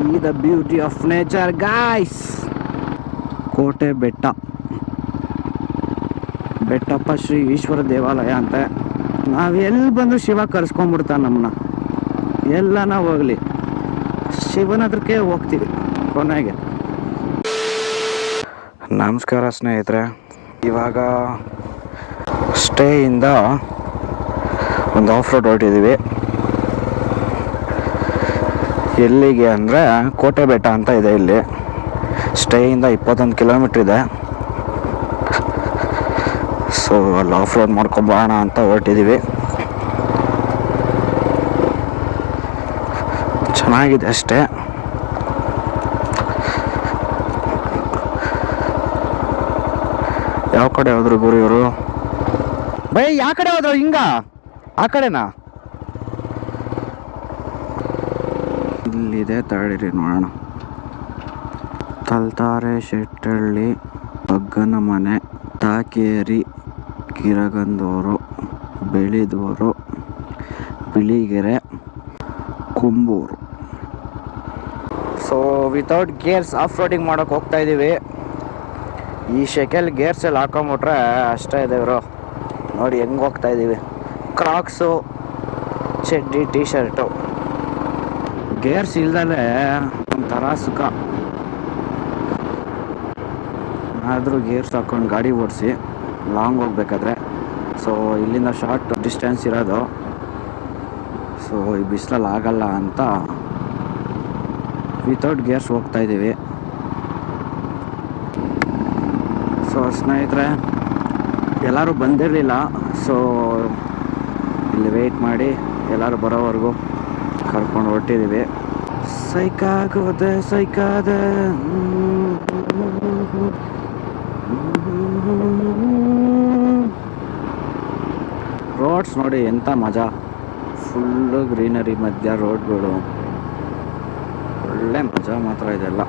See the beauty of nature guys Kote Betta. Bettappa Shri Ishwara ದೇವಾಲಯ ಅಂತ. ನಾವು ಎಲ್ಲಿ ಬಂದು ಶಿವ ಕರ್ಸ್ಕೊಂಡ್ಬಿಡ್ತಾನೆ ನಮ್ಮನ್ನ ನಾವು ಹೋಗ್ಲಿ. ಶಿವನ ಹತ್ರಕ್ಕೆ ಹೋಗ್ತೀವಿ ಕೊನೆಗೆ. ನಮಸ್ಕಾರ ಸ್ನೇಹಿತರೆ. ಇವಾಗ ಸ್ಟೇಯಿಂದ ಒಂದು ಆಫ್ ರೋಡ್ ಹೊರಟಿದ್ದೀವಿ ಎಲ್ಲಿಗೆ ಅಂದರೆ ಕೋಟೆ ಬೆಟ್ಟ ಅಂತ ಇದೆ ಇಲ್ಲಿ. ಸ್ಟೇಯಿಂದ ಇಪ್ಪತ್ತೊಂದು ಕಿಲೋಮೀಟ್ರ್ ಇದೆ. ಸೊ ಅಲ್ಲಿ ಆಫ್ ರೋಡ್ ಮಾಡ್ಕೊಂಬೋಣ ಅಂತ ಹೊರಟಿದ್ದೀವಿ ಚೆನ್ನಾಗಿದೆ ಅಷ್ಟೇ. ಯಾವ ಕಡೆ ಹೋದ್ರು ಗುರು ಇವರು? ಬೈ, ಯಾವ ಕಡೆ ಹೋದ್ರು ಹಿಂಗ? ಆ ಕಡೆನಾ? ಇಲ್ಲಿದೆ ತಾಳಿರಿ ನೋಡೋಣ. ತಲ್ತಾರೆ ಶೆಟ್ಟಳ್ಳಿ, ಬಗ್ಗನ ಮನೆ, Thakeri, Kiragandur, Belidur, Biligere, Kumbur. So without gears off roading ಮಾಡೋಕೆ ಹೋಗ್ತಾ ಇದ್ದೀವಿ ಈ ಶೆಕೆಲ್ ಗೇರ್ಸ್ ಎಲ್ಲ ಹಾಕೊಂಬಿಟ್ರೆ ಅಷ್ಟೇ ಇದೆ ಇವರು. ನೋಡಿ ಹೆಂಗೆ ಹೋಗ್ತಾ ಇದ್ದೀವಿ ಕ್ರಾಕ್ಸು ಚಡ್ಡಿ ಟೀ ಶರ್ಟು ಗೇರ್ಸ್ ಇಲ್ದಲೆ ಒಂಥರ ಸುಖ. ಆದರೂ ಗೇರ್ಸ್ ಹಾಕೊಂಡು ಗಾಡಿ ಓಡಿಸಿ ಲಾಂಗ್ ಹೋಗ್ಬೇಕಾದ್ರೆ. ಸೊ ಇಲ್ಲಿಂದ ಶಾರ್ಟ್ ಡಿಸ್ಟೆನ್ಸ್ ಇರೋದು. ಸೊ ಈ ಬಿಸಿಲಲ್ಲಿ ಆಗಲ್ಲ ಅಂತ ವಿತೌಟ್ ಗೇರ್ಸ್ ಹೋಗ್ತಾ ಇದ್ದೀವಿ. ಸೊ ಸ್ನೇಹಿತರೆ, ಎಲ್ಲರೂ ಬಂದಿರಲಿಲ್ಲ. ಸೊ ಇಲ್ಲಿ ವೆಯ್ಟ್ ಮಾಡಿ ಎಲ್ಲರೂ ಬರೋವರೆಗೂ. ಕರ್ಕೊಂಡು ಹೊರಟಿದ್ದೀವಿ ಸೈಕಾಗೋದೆ, ಸೈಕಾದ. ರೋಡ್ಸ್ ನೋಡಿ ಎಂಥ ಮಜಾ. ಫುಲ್ಲು ಗ್ರೀನರಿ ಮಧ್ಯ ರೋಡ್ಗಳು. ಒಳ್ಳೆ ಮಜಾ ಮಾತ್ರ ಇದೆಲ್ಲ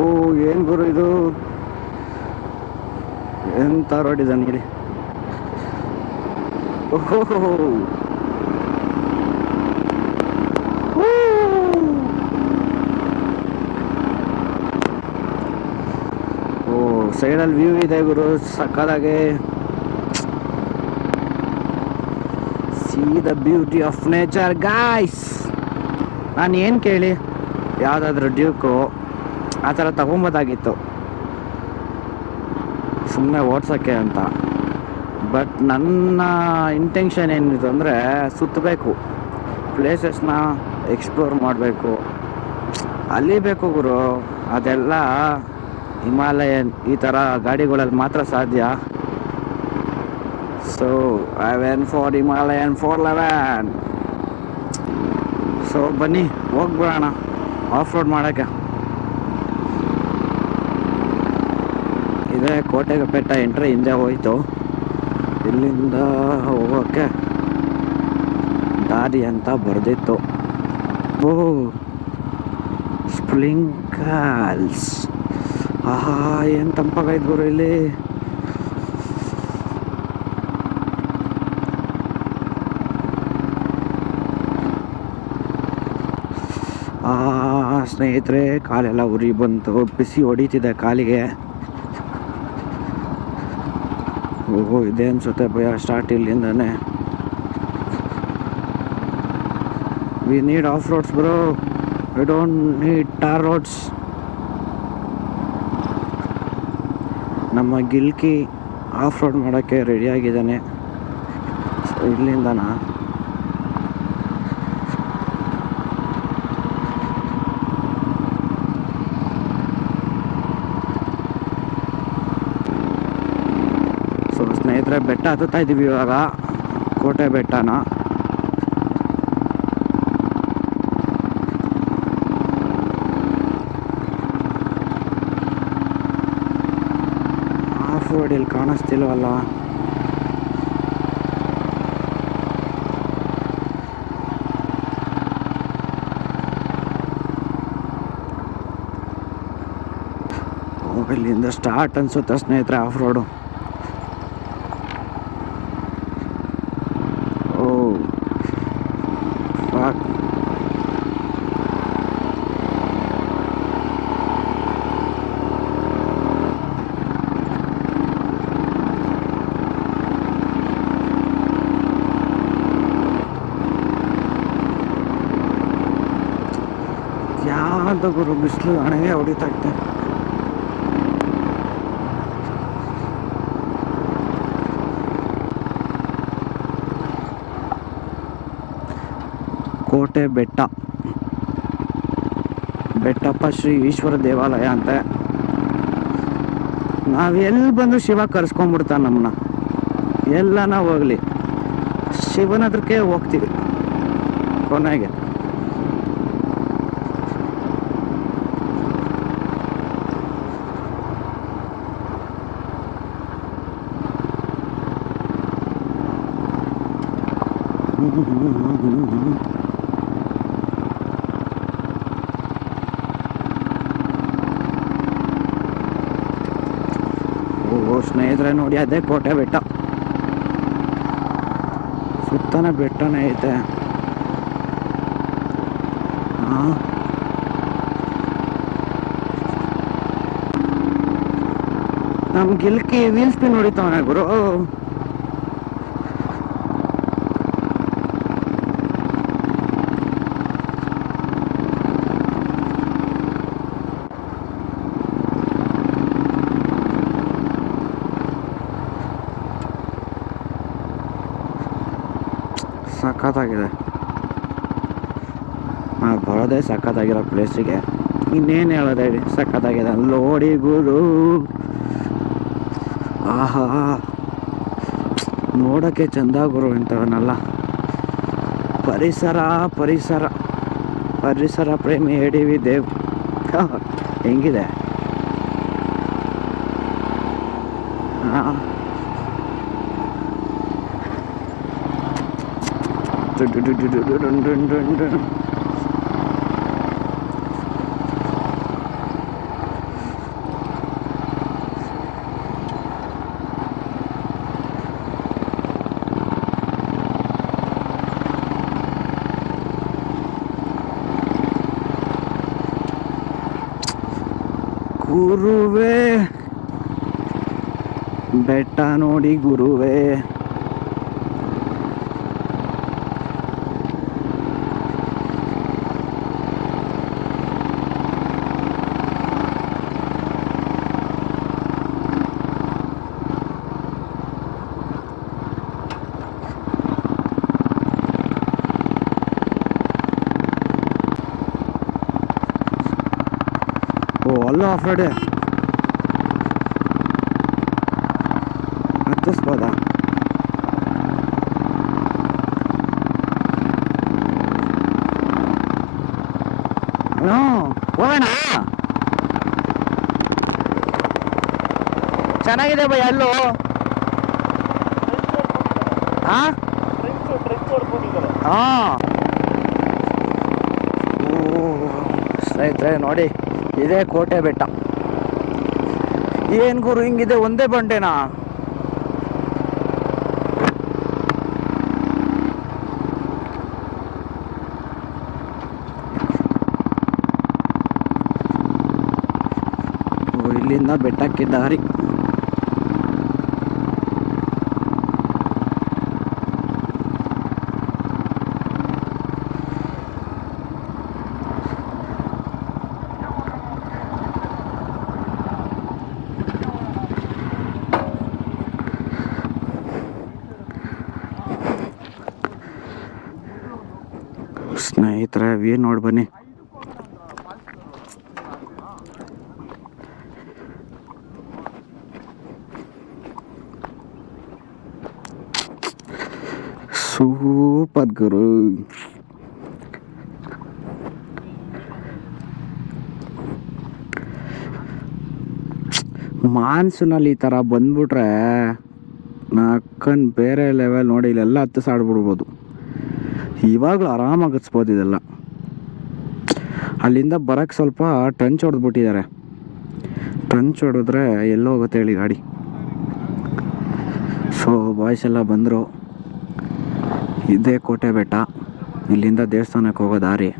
ಓ ಏನು ಗುರು ಇದು. ಎಂತ ರೋಡ್ ಇದೆ ನೋಡಿ. ಓಹೋ. ಓ ಸೈಡಲ್ಲಿ ವ್ಯೂ ಇದೆ ಗುರು ಸಕ್ಕದಾಗೆ see the beauty of nature guys ನಾನು ಏನು ಕೇಳಿ? ಯಾವುದಾದ್ರೂ ಡ್ಯೂಕು ಆ ಥರ ತಗೊಂಬೋದಾಗಿತ್ತು. ಸುಮ್ಮನೆ ಓಡ್ಸೋಕ್ಕೆ ಅಂತ. ಬಟ್ ನನ್ನ ಇಂಟೆನ್ಷನ್ ಏನಿದೆ ಅಂದರೆ ಸುತ್ತಬೇಕು. ಪ್ಲೇಸಸ್ನ ಎಕ್ಸ್ಪ್ಲೋರ್ ಮಾಡಬೇಕು. ಅಲ್ಲಿ ಬೇಕು ಗುರು. ಅದೆಲ್ಲ ಹಿಮಾಲಯನ್ ಈ ಥರ ಗಾಡಿಗಳಲ್ಲಿ ಮಾತ್ರ ಸಾಧ್ಯ. So I went for Himalayan four eleven so ಬನ್ನಿ, ಹೋಗ್ಬಿಡೋಣ. ಆಫ್ ರೋಡ್ ಮಾಡೋಕ್ಕೆ. ಕೋಟೆಗೆ ಬೆಟ್ಟ ಎಂಟ್ರೆ ಹಿಂದೆ ಹೋಯ್ತು. ಇಲ್ಲಿಂದ ಹೋಗೋಕ್ಕೆ ದಾರಿ ಅಂತ ಬರೆದಿತ್ತು. ಓ ಸ್ಪ್ಲಿಂಕಲ್ಸ್ ಆಹಾ, ಏನು ತಂಪಾಗೈತೆ ಗುರು ಇಲ್ಲಿ? ಸ್ನೇಹಿತರೆ, ಕಾಲೆಲ್ಲ ಉರಿ ಬಂತು. ಬಿಸಿ ಹೊಡಿತಿದೆ ಕಾಲಿಗೆ. ಓಹೋ ಇದೆ ಅನ್ಸುತ್ತೆ, ಭಯ start ಇಲ್ಲಿಂದಾನೆ. We need off roads bro we don't need tar roads ನಮ್ಮ ಗಿಲ್ಕಿ ಆಫ್ ರೋಡ್ ಮಾಡೋಕ್ಕೆ ರೆಡಿಯಾಗಿದ್ದಾನೆ ಇಲ್ಲಿಂದನಾ? ಅಂದರೆ ಬೆಟ್ಟ ಹತ್ತುತ್ತಾ ಇದ್ದೀವಿ ಇವಾಗ. ಕೋಟೆ ಬೆಟ್ಟನ. ಆಫ್ ರೋಡ್ ಇಲ್ಲಿ ಕಾಣಿಸ್ತಿಲ್ವಲ್ಲ. ಇಲ್ಲಿಂದ ಸ್ಟಾರ್ಟ್ ಅನ್ಸುತ್ತೆ ಸ್ನೇಹಿತರೆ ಆಫ್ ರೋಡು fuck. ಯಾವ್ದು ಗುರು ಬಿಸಿಲು ಹಣೆಗೆ ಹೊಡಿತಾ ಇತ್ತೆ ಕೋಟೆ ಬೆಟ್ಟ. ಬೆಟ್ಟಪ್ಪ ಶ್ರೀ ಈಶ್ವರ ದೇವಾಲಯ ಅಂತ. ನಾವು ಎಲ್ಲಿ ಬಂದು ಶಿವ ಕರ್ಸ್ಕೊಂಡ್ಬಿಡ್ತಾನೆ ನಮ್ಮನ್ನ ಎಲ್ಲನ ಹೋಗ್ಲಿ. ಶಿವನ ಹೋಗ್ತೀವಿ. ಕೊನೆಗೆ ಓ ಸ್ನೇಹಿತರೆ ನೋಡಿ ಅದೇ ಕೋಟೆ ಬೆಟ್ಟ. ಸುತ್ತನ ಬೆಟ್ಟನೇ ಐತೆ. ನಮ್ಗೆ ಗಿಲ್ಕಿ ವೀಲ್ ಸ್ಪಿನ್ ಹೊಡಿತಾವನೆ ಗುರು. ಸಖತ್ತಾಗಿದೆ. ನಾವು ಬರೋದೇ ಸಖತ್ತಾಗಿರೋ ಪ್ಲೇಸಿಗೆ ಇನ್ನೇನು ಹೇಳೋದು ಹೇಳಿ ಸಖತ್ತಾಗಿದೆ. ಲೋಡಿ ಗುರು. ಆಹಾ. ನೋಡೋಕ್ಕೆ ಚಂದ ಗುರು ಇಂಥವನ್ನೆಲ್ಲ ಪರಿಸರ ಪರಿಸರ. ಪರಿಸರ ಪ್ರೇಮಿ ಎಡಿವಿ ದೇವ್. ಹೆಂಗಿದೆ? ಗುರುವೇ ಬೆಟ್ಟ ನೋಡಿ ಗುರುವೇ ಅಲ್ಲೂ ಆಫ್ ರೋಡೆ ಹತ್ತಿಸ್ಬೋದಾ ಚೆನ್ನಾಗಿದೆ ಬೈ ಅಲ್ಲೂ ಹಾ ಹಾ ಸ್ನೇಹಿತರೆ ನೋಡಿ ಇದೇ ಕೋಟೆ ಬೆಟ್ಟ. ಏನ್ ಗುರು ಹಿಂಗಿದೆ ಒಂದೇ ಬಂಡೆನಾ? ಇಲ್ಲಿಂದ ಬೆಟ್ಟಕ್ಕೆ ದಾರಿ ಸ್ನೇಹಿತರೆ ವ್ಯೂ ನೋಡಿ ಬನ್ನಿ. ಸೂಪರ್ ಗುರು. ಮಾನ್ಸೂನಲ್ಲಿ ಈ ಥರ ಬಂದ್ಬಿಟ್ರೆ ನಕ್ಕನ್ ಬೇರೆ ಲೆವೆಲ್ ನೋಡಿ ಇಲ್ಲೆಲ್ಲ ಹತ್ತು ಸಾಡ್ಬಿಡ್ಬೋದು ಇವಾಗಲೂ ಇದೆಲ್ಲ. ಅಲ್ಲಿಂದ ಬರೋಕ್ಕೆ ಸ್ವಲ್ಪ ಟಂಚ್ ಹೊಡೆದ್ಬಿಟ್ಟಿದ್ದಾರೆ. ಟ್ರಂಚ್ ಹೊಡೆದ್ರೆ ಎಲ್ಲೋ ಹೋಗುತ್ತೆ ಹೇಳಿ ಗಾಡಿ? ಸೊ ಬಾಯ್ಸ್ ಎಲ್ಲ ಬಂದರು. ಇದೇ ಕೋಟೆ ಬೆಟ್ಟ. ಇಲ್ಲಿಂದ ದೇವಸ್ಥಾನಕ್ಕೆ ಹೋಗೋ ದಾರಿ.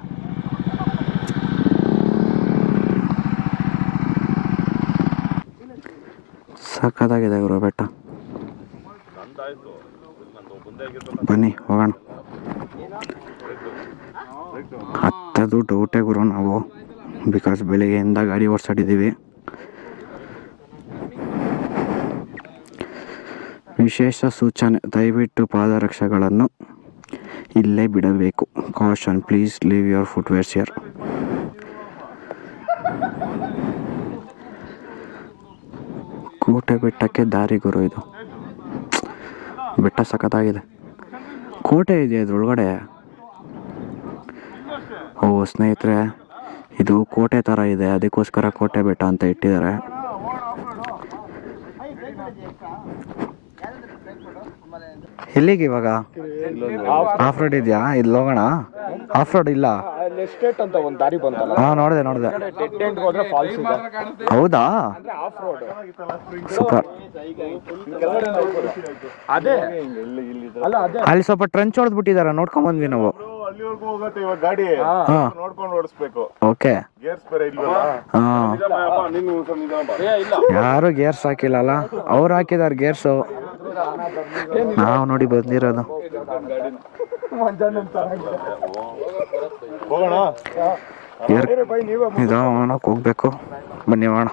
ಸಖತ್ತಾಗಿದೆ ಗುರು ಬೆಟ್ಟ. ಬನ್ನಿ, ಹೋಗೋಣ. ಹತ್ತದು ಡೌಟೇ ಗುರು ನಾವು ಬಿಕಾಸ್ ಬೆಳಿಗ್ಗೆಯಿಂದ ಗಾಡಿ ಓಡಿಸಾಡಿದ್ದೀವಿ. ವಿಶೇಷ ಸೂಚನೆ, ದಯವಿಟ್ಟು ಪಾದರಕ್ಷೆಗಳನ್ನು ಇಲ್ಲೇ ಬಿಡಬೇಕು. Caution please leave your footwears here Kote ಬೆಟ್ಟಕ್ಕೆ ದಾರಿ ಗುರು ಇದು. ಬೆಟ್ಟ ಸಖತ್ತಾಗಿದೆ. ಕೋಟೆ ಇದೆ ಇದ್ರೊಳಗಡೆ ಓ ಸ್ನೇಹಿತರೆ ಇದು ಕೋಟೆ ಥರ ಇದೆ. ಅದಕ್ಕೋಸ್ಕರ ಕೋಟೆ ಬೆಟ್ಟ ಅಂತ ಇಟ್ಟಿದ್ದಾರೆ. ಎಲ್ಲಿಗೆ ಇವಾಗ? ಆಫ್ ರೋಡ್ ಇದೆಯಾ? ಇಲ್ಲಿ ಹೋಗೋಣ. ಆಫ್ ರೋಡ್ ಇಲ್ಲ? ಎಸ್ಟೇಟ್ ಅಂತ ಒಂದು ದಾರಿ ಬಂತಲ್ಲ? ಹಾ ನೋಡಿದೆ ನೋಡಿದೆ. ಡೆಡ್ ಎಂಡ್ ಹೋದ್ರೆ ಫಾಲ್ಸ್ ಇದೆ. ಹೌದಾ? ಅಂದ್ರೆ ಆಫ್ ರೋಡ್ ಸೂಪರ್. ಅದೇ. ಅಲ್ಲ ಅದೇ. ಅಲ್ಲಿ ಸ್ವಲ್ಪ ಟ್ರಂಚ್ ಹೊಡೆದ್ಬಿಟ್ಟಿದ್ದಾರೆ ನೋಡ್ಕೊಂಡ್ ಬಂದ್ವಿ ನಾವು ಅಲ್ಲಿವರೆಗೂ ಹೋಗತ್ತೆ ಇವಾಗ ಗಾಡಿ. ನೋಡ್ಕೊಂಡು ಓಡಿಸ್ಬೇಕು. ಓಕೆ. ಗೇರ್ಸ್ ಬೇರೆ ಇಲ್ವಲ್ಲ? ಯಾರು ಗೇರ್ಸ್ ಹಾಕಿಲ್ಲಲ್ಲ? ಅವ್ರು ಹಾಕಿದಾರೆ ಗೇರ್ಸು. ನಾವು ನೋಡಿ ಬಂದಿರೋದು. ಹೋಗೋಣ? ನಿಧಾನಕ್ಕೆ ಹೋಗ್ಬೇಕು. ಬನ್ನಿ ಹೋಗೋಣ.